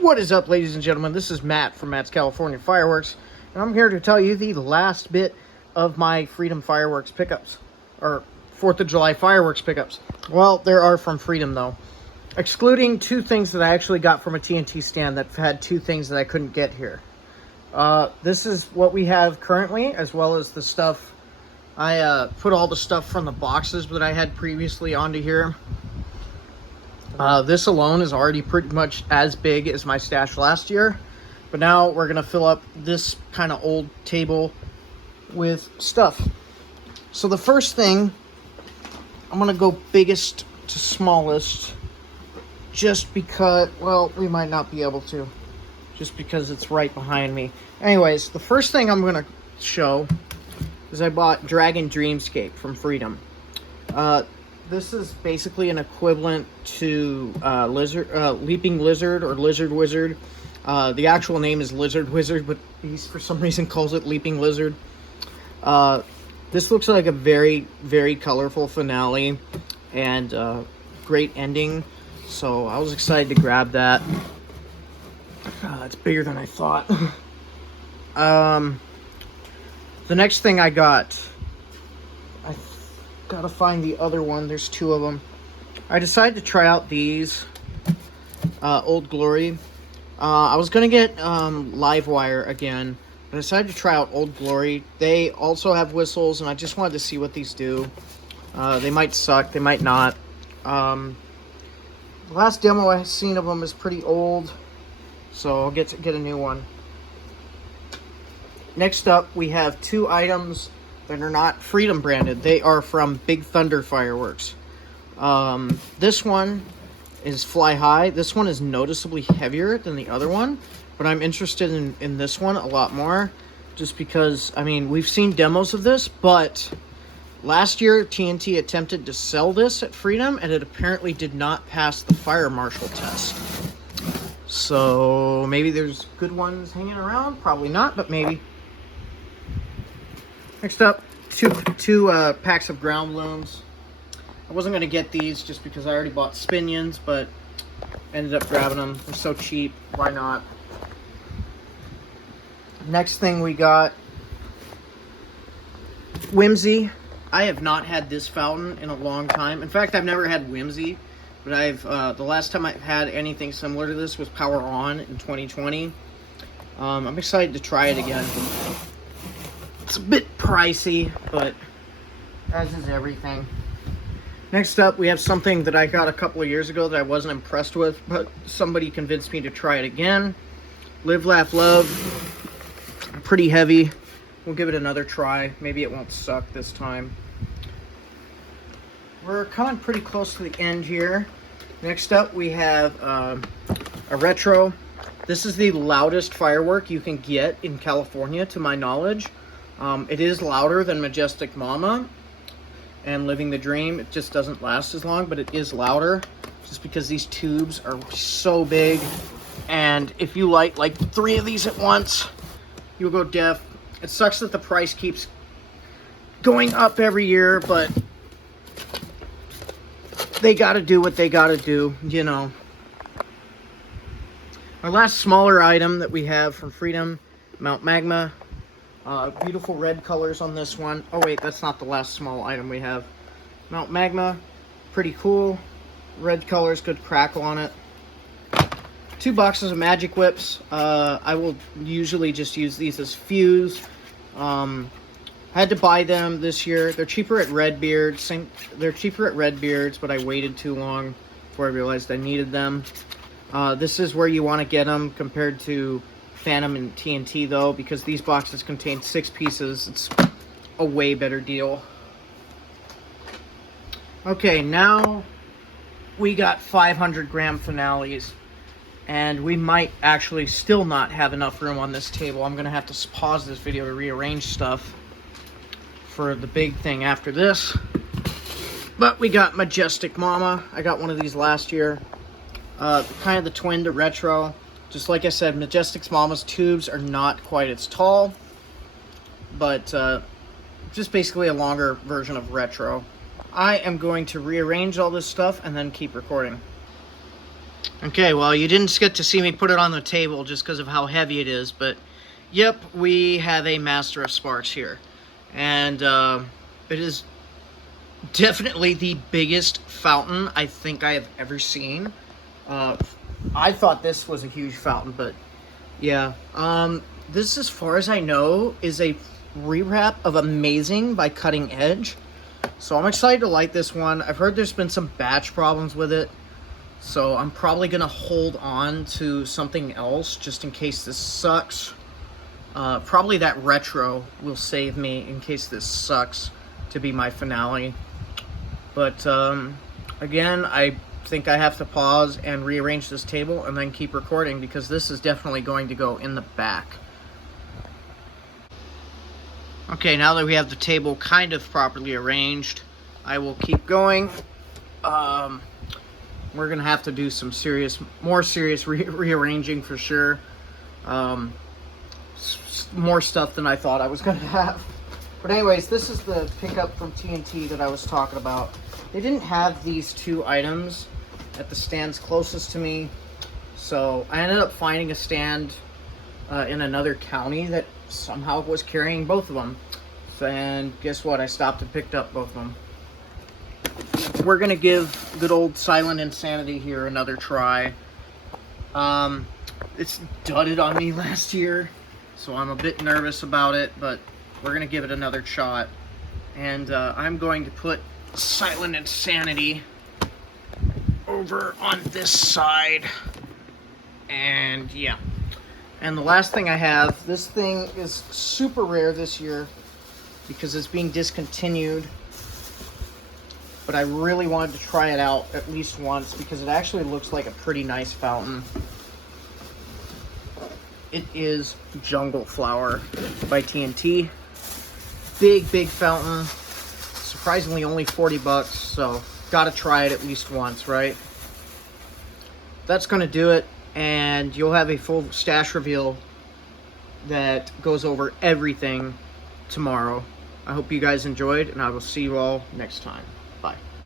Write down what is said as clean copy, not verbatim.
What is up, ladies and gentlemen? This is Matt from Matt's California Fireworks, and I'm here to tell you the last bit of my Freedom Fireworks pickups, or 4th of July fireworks pickups. Well, there are from Freedom, though. Excluding two things that I actually got from a TNT stand that had two things that I couldn't get here. This is what we have currently, as well as the stuff. I put all the stuff from the boxes that I had previously onto here. This alone is already pretty much as big as my stash last year. But now we're going to fill up this kind of old table with stuff. So the first thing, I'm going to go biggest to smallest. Just because, well, we might not be able to. Just because it's right behind me. Anyways, the first thing I'm going to show is I bought Dragon Dreamscape from Freedom. This is basically an equivalent to Leaping Lizard or Lizard Wizard. The actual name is Lizard Wizard, but he for some reason calls it Leaping Lizard. This looks like a very, very colorful finale and great ending. So I was excited to grab that. It's bigger than I thought. The next thing I got, I gotta find the other one. There's two of them. I decided to try out these Old Glory. I was gonna get Livewire again, but I decided to try out Old Glory. They also have whistles, and I just wanted to see what these do. They might suck, they might not. The last demo I've seen of them is pretty old, so I'll get a new one. Next up, we have two items that are not Freedom branded. They are from Big Thunder Fireworks. This one is Fly High. This one is noticeably heavier than the other one, but I'm interested in this one a lot more, just because, I mean, we've seen demos of this, but last year TNT attempted to sell this at Freedom, and it apparently did not pass the fire marshal test. So maybe there's good ones hanging around. Probably not, but maybe. Next up, two packs of ground looms. I wasn't going to get these just because I already bought Spinions, but ended up grabbing them. They're so cheap. Why not? Next thing we got, Whimsy. I have not had this fountain in a long time. In fact, I've never had Whimsy, but the last time I've had anything similar to this was Power On in 2020. I'm excited to try it again. It's a bit pricey, but as is everything. Next up, we have something that I got a couple of years ago that I wasn't impressed with, but somebody convinced me to try it again. Live, Laugh, Love. Pretty heavy. We'll give it another try. Maybe it won't suck this time. We're coming pretty close to the end here. Next up, we have a retro. This is the loudest firework you can get in California, to my knowledge. It is louder than Majestic Mama and Living the Dream. It just doesn't last as long, but it is louder just because these tubes are so big. And if you light like 3 of these at once, you'll go deaf. It sucks that the price keeps going up every year, but they gotta do what they gotta do, you know. Our last smaller item that we have from Freedom, Mount Magma. Beautiful red colors on this one. Oh wait, that's not the last small item we have. Mount Magma, pretty cool. Red colors, good crackle on it. 2 boxes of Magic Whips. I will usually just use these as fuse. Had to buy them this year. They're cheaper at Redbeard. They're cheaper at Redbeard's, but I waited too long before I realized I needed them. This is where you want to get them compared to Phantom and TNT, though, because these boxes contain 6 pieces. It's a way better deal. Okay, now we got 500-gram finales, and we might actually still not have enough room on this table. I'm going to have to pause this video to rearrange stuff for the big thing after this. But we got Majestic Mama. I got one of these last year. Kind of the twin to Retro. Just like I said, Majestic Mama's tubes are not quite as tall, but just basically a longer version of Retro. I am going to rearrange all this stuff and then keep recording. Okay, well, you didn't get to see me put it on the table just because of how heavy it is, but yep, we have a Master of Sparks here. And it is definitely the biggest fountain I think I have ever seen. I thought this was a huge fountain, but yeah. This, as far as I know, is a rewrap of Amazing by Cutting Edge. So I'm excited to light this one. I've heard there's been some batch problems with it. So I'm probably going to hold on to something else just in case this sucks. Probably that retro will save me in case this sucks to be my finale. But again, I think I have to pause and rearrange this table and then keep recording because this is definitely going to go in the back. Okay, now that we have the table kind of properly arranged, I will keep going. We're gonna have to do some more serious rearranging for sure. More stuff than I thought I was gonna have. But anyways, this is the pickup from TNT that I was talking about. They didn't have these two items at the stands closest to me, so I ended up finding a stand in another county that somehow was carrying both of them. And guess what? I stopped and picked up both of them. We're gonna give good old Silent Insanity here another try. It's dudded on me last year, so I'm a bit nervous about it, but we're gonna give it another shot. And I'm going to put Silent Insanity over on this side. And yeah. And the last thing I have, this thing is super rare this year because it's being discontinued. But I really wanted to try it out at least once because it actually looks like a pretty nice fountain. It is Jungle Flower by TNT. Big fountain. Surprisingly only 40 bucks, so gotta try it at least once, right? That's gonna do it, and you'll have a full stash reveal that goes over everything tomorrow. I hope you guys enjoyed, and I will see you all next time.